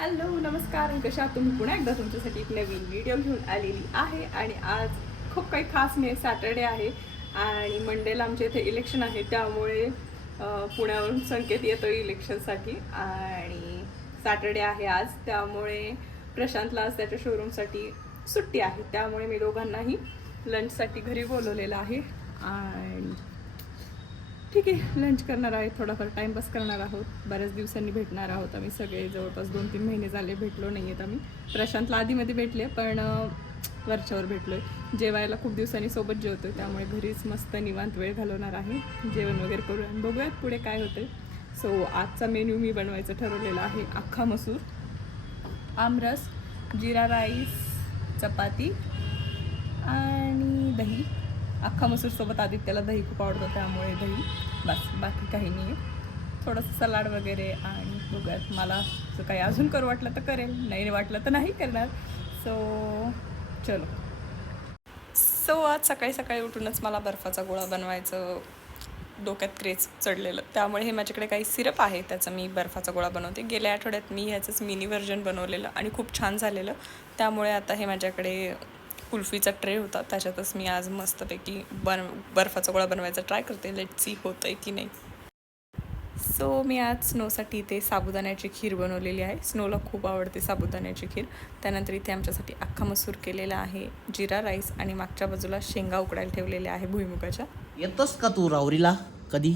Hello नमस्कार, कशा आहात तुम्ही? पुन्हा एकदा तुमच्यासाठी एक नवीन व्हिडिओ घेऊन आलेली आहे. आणि आज खूप काही खास नाही, सॅटर्डे आहे आणि मंडेला आमच्या इथे इलेक्शन आहे, त्यामुळे पुण्यावरून संकेत येतो इलेक्शनसाठी. आणि सॅटर्डे आहे आज, त्यामुळे प्रशांतला आज त्याच्या शोरूमसाठी सुट्टी आहे, त्यामुळे मी दोघांनाही लंचसाठी घरी बोलवलेलं आहे. आणि ठीक आहे, लंच करणार आहे, थोडाफार टाईमपास करणार आहोत. बऱ्याच दिवसांनी भेटणार आहोत आम्ही सगळे, जवळपास 2-3 महिने झाले भेटलो नाही आहेत आम्ही. प्रशांतला आधीमध्ये भेटले, पण वरच्यावर भेटलो आहे. जेवायला खूप दिवसांनी सोबत जेवतो, त्यामुळे घरीच मस्त निवांत वेळ घालवणार आहे. जेवण वगैरे करू आणि बघूयात पुढे काय होतं. सो आजचा मेन्यू मी बनवायचं ठरवलेला आहे. अख्खा मसूर, आमरस, जिरा राईस, चपाती आणि दही. अख्खा मसूरसोबत आदित्याला दही खूप आवडतं, त्यामुळे दही, बस, बाकी काही नाही आहे. थोडंसं सलाड वगैरे. आणि बघूयात, मला जर काही अजून करू वाटलं तर करेल, नाही वाटलं तर नाही करणार. चलो. आज सकाळी सकाळी उठूनच मला बर्फाचा गोळा बनवायचं डोक्यात क्रेज चढलेलं, त्यामुळे हे माझ्याकडे काही सिरप आहे, त्याचं मी बर्फाचा गोळा बनवते. गेल्या आठवड्यात मी ह्याचंच मिनी व्हर्जन बनवलेलं आणि खूप छान झालेलं, त्यामुळे आता हे माझ्याकडे कुल्फीचा ट्रे होता, त्याच्यातच मी आज मस्तपैकी बर्फाचा गोळा बनवायचा ट्राय करते. लेट्स सी होतं आहे की नाही. मी आज स्नोसाठी इथे साबुदाण्याची खीर बनवलेली आहे. स्नोला खूप आवडते साबुदाण्याची खीर. त्यानंतर इथे आमच्यासाठी अख्खा मसूर केलेला आहे, जिरा राईस, आणि मागच्या बाजूला शेंगा उकडायला ठेवलेल्या आहे भुईमुगाच्या. येतोस का तू रावरीला? कधी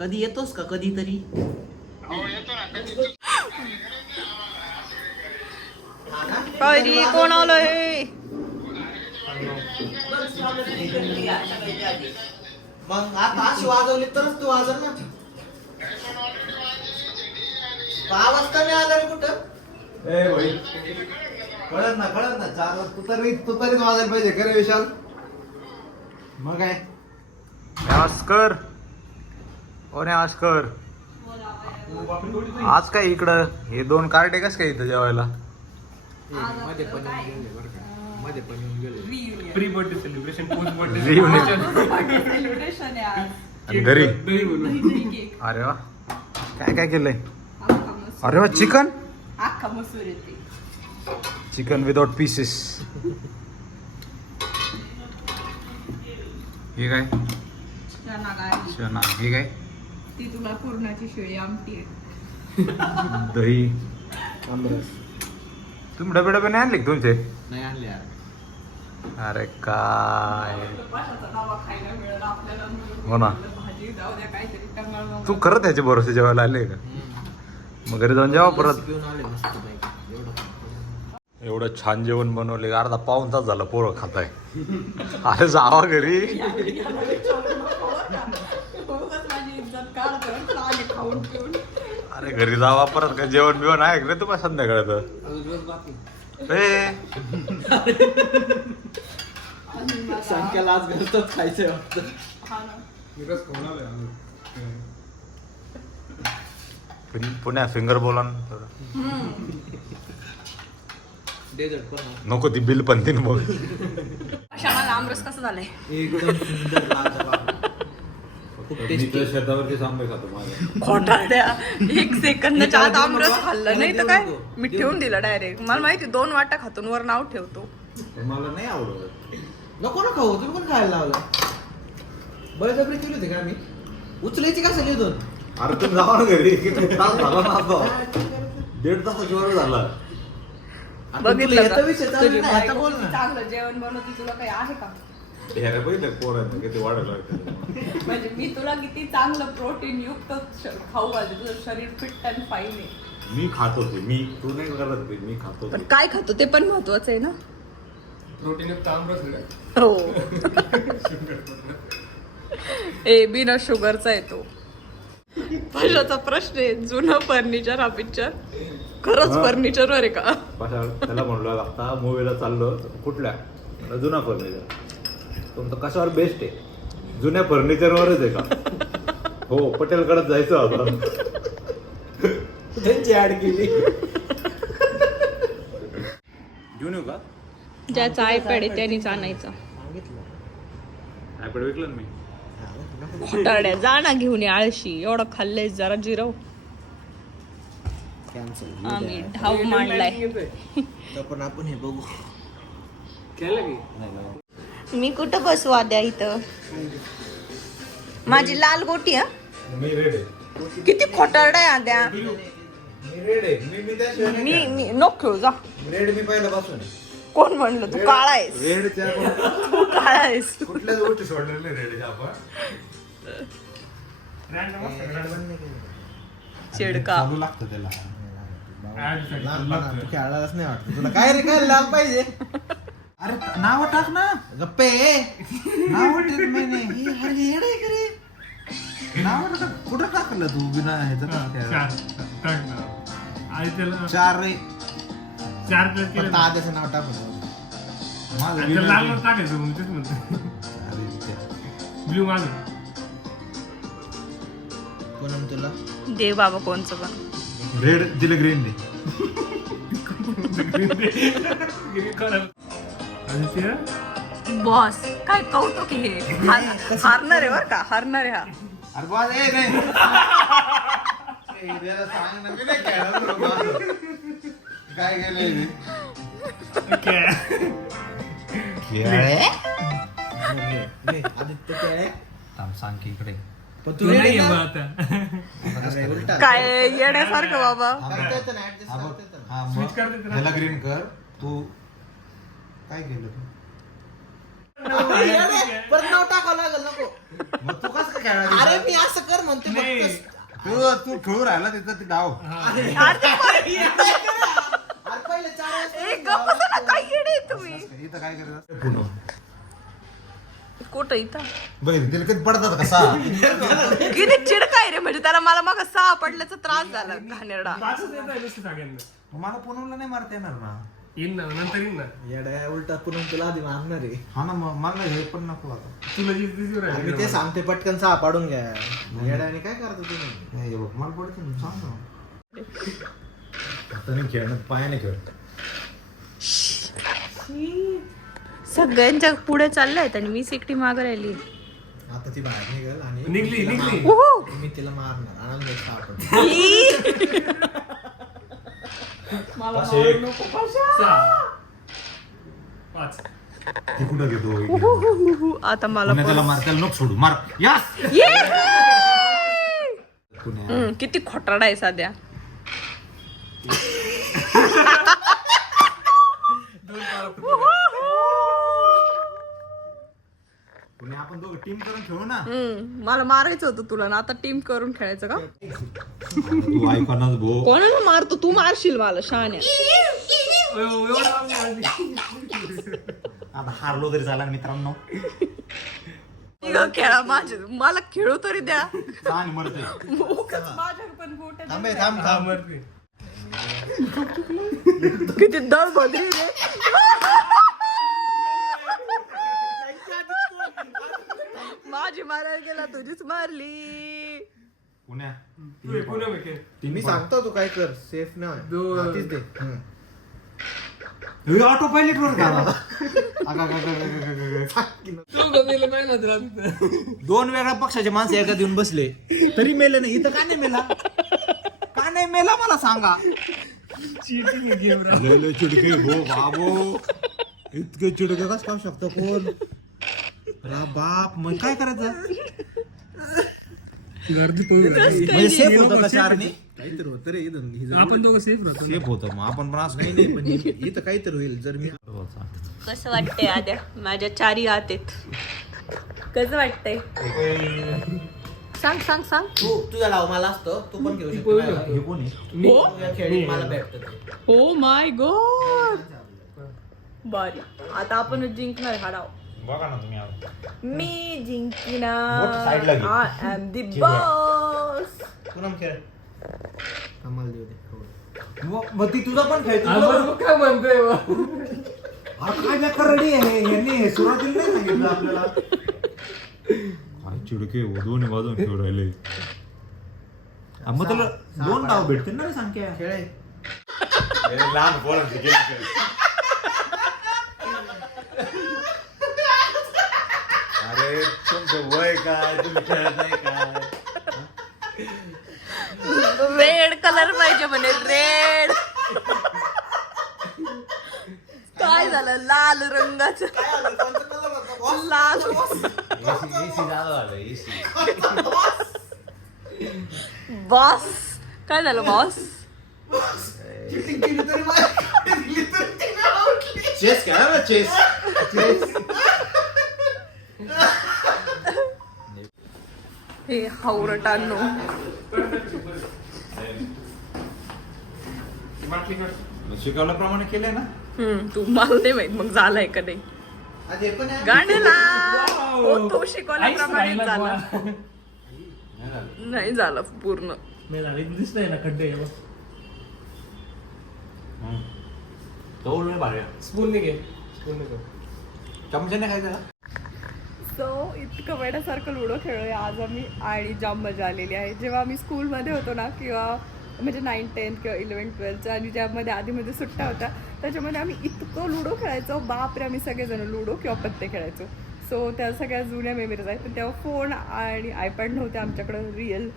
कधी येतोस का कधीतरी? कोण आलंय? मग आता अशी वाजवली तरच तू वाजव ना. 6 वाजता नाही आला रे कुठं? कळत ना 4 वाजता तू तरीच वाजायला पाहिजे. खरं विशाल, मग काय ऑस्कर ऑस्कर आज काय इकडं हे 2 कार्टे कस काय इथं जेवायला? मध्ये पण येऊन गेले. Pre birthday celebration, post birthday celebration आहे आज. घरी दही केक, अरे वा, काय काय केलंय? अख्खा मसूर. अरे वा, चिकन अख्खा मसूर येते. Chicken without pieces. हे काय? चना डाळ. चना. हे काय? ती तुला पूर्णाची शिळी आमटी आहे. दही. आमरस तुम्ही डबे नाही आणले का तुमचे? नाही आणले यार. अरे काय, कपाशाचा डाबा खायला मिळाला आपल्याला म्हणून हो ना. भाजी जाऊ द्या, काहीतरी टंगळ तू खरं त्याच्या भरोसे जेवायला आले का? मग घरी जाऊन जेवा परत. घेऊन आले मस्त पैकी. एवढं छान जेवण बनवले, अर्धा पाऊण तास झाला पोरं खाताय. अरे जावा घरी. माझी इज्जत काढतो आले खाऊन पिऊन. अरे घरी जावा परत, काय जेवण बिवण आहे रे तुम्हाला संध्याकाळचं? संख्याला आज घरच खायचंय वाटतं. पुण्या फिंगर बोला ना थोडं. डेझर्ट पण नको ती बिल पण तीन मग. शाळा आमरस कसं झालंय? एकदम सुंदर लागतं बाबा. खूप टेस्टी. शेतावरचे आंबे खातो माझ्या. खोटारड्या, 1 सेकंदाच्या आत आमरस खाल्लं नाही तर काय, मी ठेवून दिलं डायरेक्ट. मला माहिती 2 वाटा खातो वर नाव ठेवतो. मला नाही आवडत. नको ना खाऊ, तुम्ही पण खायला लावलं. बळजबरी केली होती का आम्ही? उचलायची का सगळी दोन? अरे तुम्ही जावा ना घरी, किती तास झाला ना आता. 1.5 तासाच्या वर झाला. बघितलं याचा का? विषय चालू तुझी नाही, आता बायको बोल ना. चांगलं जेवण बनवते, तुला काही आहे का? हे पहिले पोरांना किती वाढायला लागतं. म्हणजे मी तुला किती चांगलं प्रोटीन युक्त खाऊ घालते, तुझं शरीर फिट अँड फाईन आहे. मी खात होते, तू नाही करत ते, मी खातो. पण काय खातो ते पण महत्वाचं आहे ना. प्रोटीन युक्त आमरस आहे. हो. ए बिना शुगरचा आहे तो. भाषाचा प्रश्न आहे. जुनं फर्निचर हा पिक्चर खरंच फर्निचरवर आहे का? त्याला म्हणलो आता मूवीला चाललो कुठल्या जुना फर्निचर. तुमचं कशावर बेस्ट आहे? जुन्या फर्निचरवरच आहे का? हो, पटेलकडे जायचं होतं. त्यांची ऍड केली. घेऊन येऊ का? ज्याचा आयपॅड आहे त्यानेच आणायचं. आयपॅड विकलं ना मी. खोटारड्या, जा ना घेऊन ये आळशी. एवढं खाल्लंय, जरा जिरव. कॅन्सल आम्ही ढाव मांडलाय. पण आपण हे बघू. केलं की मी कुठं बसू आद्या इथं? माझी लाल गोटी हा. मी रेड आहे. किती खोटारडा आहे आद्या. मी रेड आहे. मी त्याशिवाय मी मी नको खेळू जा. रेड मी पहिल्यापासून कोण म्हणलं तू काळा आहेस? रेडच्या तू काळा आहेस. कुठल्याच गोष्टी सोडलेल्या नाही रेडच्या आपण. रॅन्डम असतं रॅन्डम. चिडका. चालू लागतं त्याला. तू खेळायलाच नाही वाटत तुला. काय रे काय लाभ पाहिजे? अरे नाव टाक ना. गप्पे नाव टाक मैंने. नाव टाक. कुठं टाकलं तू बिना ह्याचं आणि त्याला 4 रे. 4 प्लेट केलं फक्त आद्याचं नाव टाकून. आणि त्याला लाल टाकायचं म्हणून तेच म्हणतो. ब्ल्यू माझं. कोण तुला दे बाबा कोणचं पण. रेड दिलं ग्रीन दे. आणि ते बॉस काय कौतुक हे. हारणार आहे बर का, हारणार आहे हा. अरे बॉस ए नाही. त्याला सांग ना मी नाही खेळणार बरोबर. काय केलंय आदित्य खेळ थांब सांग की इकडे. पण तू नाही आहे बा आता. उलटा काय येण्यासारखं बाबा. करता येतं ना ऍडजस्ट करता येतं ना. हा Switch मग कर दे त्याला. ह्याला ग्रीन कर. तू काय केलं तू? परत नाव टाकावं लागेल नको. मग तू कसं काय खेळायला? अरे मी असं कर म्हणते नाही. फक्त. तू खेळू राहिला तिथं ते डाव. अरे पहिले 4 एक गप्प बसा ना, काय येडे आहे तुम्ही. इथं काय करायचं? पुन्हा कुठं इथं बघ तिला कधी पडतात कसा. किती चिडकाय रे. म्हणजे त्याला मला मग 6 पडल्याचा त्रास झाला घाणेरडा. पाचच येत आहे नुसतं सगळ्यांना. मला पुनमला नाही मारता येणार ना. येईन ना नंतर येईन ना. येड्या उलटा पुन्हा तुला आधी मारणार आहे. हा ना मग मला हे पण नको आता. तुला जी दिसू अरे मी ते राहिली सांगते पटकन 6 पाडून घ्या. येड्याने काय करता तुम्ही? हे बघ मला पडतं ना सांग ना. आता नाही खेळणं पायाने खेळ. सगळ्यांच्या पुढे चालल्यात आणि मी एकटी माग राहिली. आता ती बाहेर निघेल आणि निघली, तिला निघली. मारणार. उहू. मी तिला मारणार आणि मी सापडणार. मला असे- मारू नको, पाशा. 6 5. ती कुठं घेतो उहुहुहुहु. आता मला त्याला मार. त्याला नको सोडू. मार. यास पुण्या. किती खोटारडा आहे साध्या. पुण्या आपण दोघं टीम करून खेळू ना. मला मारायचं होतं तुला ना, आता टीम करून खेळायचं का. तू ऐकणार भो. कोणाला मारतो तू? मारशील मला शहाण्या. आता हारलो तरी चालेल मित्रांनो. खेळा माझे, मला खेळू तरी द्या. आणि मरते. उगाच माझ्या पण गोट्या थांब हे, थांब थांब. किती दळ बदली रे. माझी मारायला गेला, तुझीच मारली. पुण्या मी सांगतो तू काय कर. सेफ ना दोन. हातीच दे. ऑटो पायलट वर घाला. 2 वेगळ्या पक्षाचे माणसं एका येऊन बसले तरी मेले नाही. इथं का नाही मेला? का नाही मेला मला सांगा. लय चिडके हो बाबो. इतके चिडके कस खाऊ शकतो कोण? रा बाप. मग काय करायचं? म्हणजे सेफ होतं का 4 काहीतरी होतं रे इथं. आपण दोघं सेफ राहतो. सेफ होतं मग आपण पण असं नाही नाही पण इथं काहीतरी होईल जर मी. कसं वाटतंय आद्या? माझ्या 4 हात आहेत. कसं वाटतंय? सांग सांग सांग. तू तुझा डाव मला असतो. तू पण घेऊ शकतो. हे कोण आहे? तुझ्या खेळी मला भेटतं ते. हो माय गॉड. बरी, आता आपण जिंकणार हा डाव. बघा ना तुम्ही आता. मी बोट जिंकणार. साईडला घे. I am the boss. Poonam खेळ. आम्हाला देऊ दे. मग ती तुझा पण खेळते. काय म्हणतोय बा? काय बेकार रेडी आहे यांनी सुरुवातीला नाही सांगितलं आपल्याला. काय चिडके दोन्ही बाजून खेळ राहिले. मग त्याला 2 डाव भेटतील ना रे सांगत्या. खेळ आहे. लहान पोरांचे गेम खेळ. अरे तुमचं वय काय? तुम्ही खेळत नाही काय? रेड कलर पाहिजे म्हणे रेड. काय झालं लाल रंगाचं लाल बॉस काय झालं बॉस. चेस काय ना चेस हे हावरटांनो शिकवल्याप्रमाणे केलंय ना. तू मला नाही माहित मग झालाय का नाही. गाण्याला तो शिकवल्याप्रमाणे झाला नाही झालं पूर्ण. दिसतंय ना खड्डे. स्पून घे चमच्याने काय झालं. सो इतकं वेड्यासारखं लुडो खेळूया आज आम्ही आणि जाम मजा आलेली आहे. जेव्हा आम्ही स्कूलमध्ये होतो ना किंवा म्हणजे 9th 10th किंवा 11th 12th आणि ज्यामध्ये आधीमध्ये सुट्ट्या होत्या त्याच्यामध्ये आम्ही इतकं लुडो खेळायचो. बापरे आम्ही सगळेजण लुडो किंवा पत्ते खेळायचो. सो त्या सगळ्या जुन्या मेमरीज आहेत. पण तेव्हा फोन आणि आयपॅड नव्हते आमच्याकडं. रिअल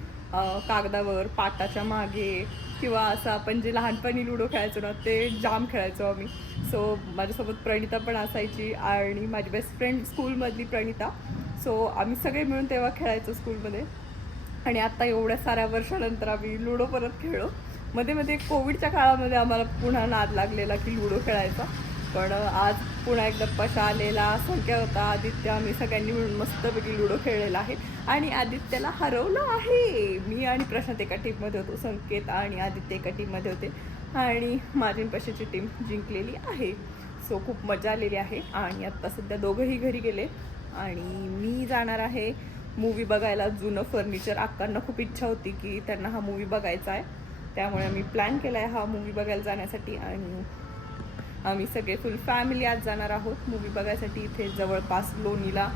कागदावर पाटाच्या मागे किंवा असं आपण जे लहानपणी लुडो खेळायचो ना ते जाम खेळायचो आम्ही. सो माझ्यासोबत प्रणिता पण असायची आणि माझी बेस्ट फ्रेंड स्कूलमधली प्रणिता. सो आम्ही सगळे मिळून तेव्हा खेळायचो स्कूलमध्ये. आणि आता एवढ्या साऱ्या वर्षानंतर आम्ही लुडो परत खेळलो. मध्ये मध्ये कोविडच्या काळामध्ये आम्हाला पुन्हा नाद लागलेला की लुडो खेळायचा. पण आज पुन्हा एकदा पशा आलेला संख्या होता आदित्य. आम्ही सगळ्यांनी मिळून मस्तपैकी लुडो खेळलेला आहे आणि आदित्यला हरवलं आहे. मी आणि प्रशांत एका टीममध्ये होतो, संकेत आणि आदित्य एका टीममध्ये होते आणि माझी पशाची टीम जिंकलेली आहे. सो खूप मजा आलेली आहे. आणि आत्ता सध्या दोघंही घरी गेले आणि मी जाणार आहे मूवी बघायला जुनं फर्निचर. अक्कांना खूप इच्छा होती की त्यांना हा मूवी बघायचा आहे त्यामुळे आम्ही प्लॅन केला आहे हा मूवी बघायला जाण्यासाठी. आणि आम्ही सगळे फुल फॅमिली आज जाणार आहोत मूवी बघायसाठी. इथे जवळपास लोणीला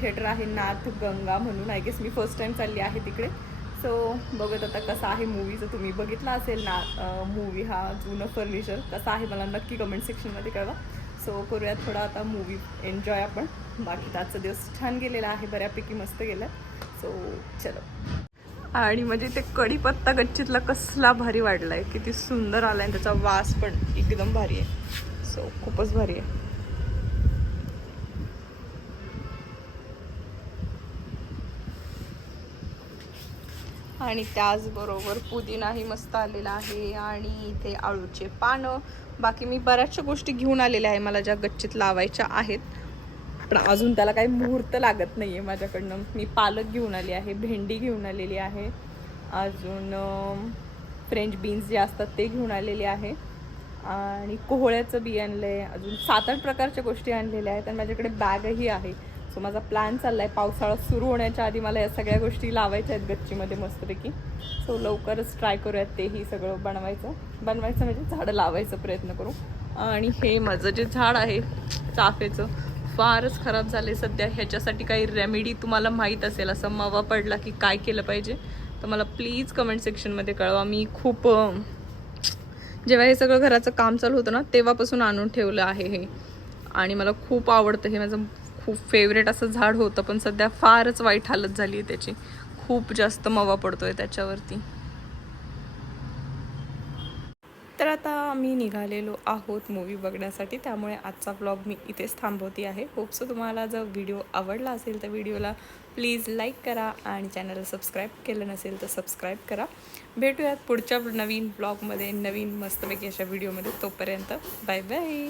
थिएटर आहे नाथ गंगा म्हणून. आय गेस मी फर्स्ट टाईम चालली आहे तिकडे. सो बघत आता कसा आहे मूवी. जर तुम्ही बघितला असेल ना मूवी हा जुनं फर्निचर कसा आहे मला नक्की कमेंट सेक्शनमध्ये कळवा. सो करूयात थोडा आता मूवी एन्जॉय आपण. बाकी आजचा दिवस छान गेलेला आहे, बऱ्यापैकी मस्त गेला. सो चलो. आणि म्हणजे ते कढीपत्ता गच्चीतला कसला भारी वाढला आहे, किती सुंदर आला आहे. त्याचा वास पण एकदम भारी आहे. सो खूपच भारी आहे. आणि त्याचबरोबर पुदिनाही मस्त आलेला आहे आणि इथे आळूचे पानं. बाकी मी बऱ्याचशा गोष्टी घेऊन आलेल्या आहे मला ज्या गच्चीत लावायच्या आहेत. पण अजून त्याला काही मुहूर्त लागत नाही आहे माझ्याकडनं. मी पालक घेऊन आली आहे, भेंडी घेऊन आलेली आहे, अजून फ्रेंच बीन्स जे असतात ते घेऊन आलेले आहे आणि कोहळ्याचं बी आणलं आहे. अजून 7-8 प्रकारच्या गोष्टी आणलेल्या आहेत आणि माझ्याकडे बॅगही आहे. सो माझा प्लॅन चालला आहे पावसाळा सुरू होण्याच्या आधी मला या सगळ्या गोष्टी लावायच्या आहेत गच्चीमध्ये मस्तपैकी. सो लवकरच ट्राय करूयात तेही सगळं बनवायचं म्हणजे झाडं लावायचा प्रयत्न करू. आणि हे माझं जे झाड आहे चाफ्याचं फारच खराब झाले सध्या. ह्याच्यासाठी काही रेमेडी तुम्हाला माहीत असेल, असं मावा पडला की काय केलं पाहिजे तर मला प्लीज कमेंट सेक्शनमध्ये कळवा. मी खूप जेव्हा हे सगळं घराचं काम चालू होतं ना तेव्हापासून आणून ठेवलं आहे हे आणि मला खूप आवडतं. हे माझं खूप फेवरेट असं झाड होतं पण सध्या फारच वाईट हालत झाली आहे त्याची. खूप जास्त मावा पडतोय त्याच्यावरती. तर आता आम्ही निघालेलो आहोत मूवी बघण्यासाठी त्यामुळे आजचा व्लॉग मी इथेच थांबवते आहे. होप्सो तुम्हाला जर व्हिडिओ आवडला असेल तर व्हिडिओला प्लीज लाईक करा आणि चॅनलला सबस्क्राईब केलं नसेल तर सबस्क्राईब करा. भेटूयात पुढच्या नवीन व्लॉगमध्ये नवीन मस्तपैकी अशा व्हिडिओमध्ये. तोपर्यंत बाय बाय.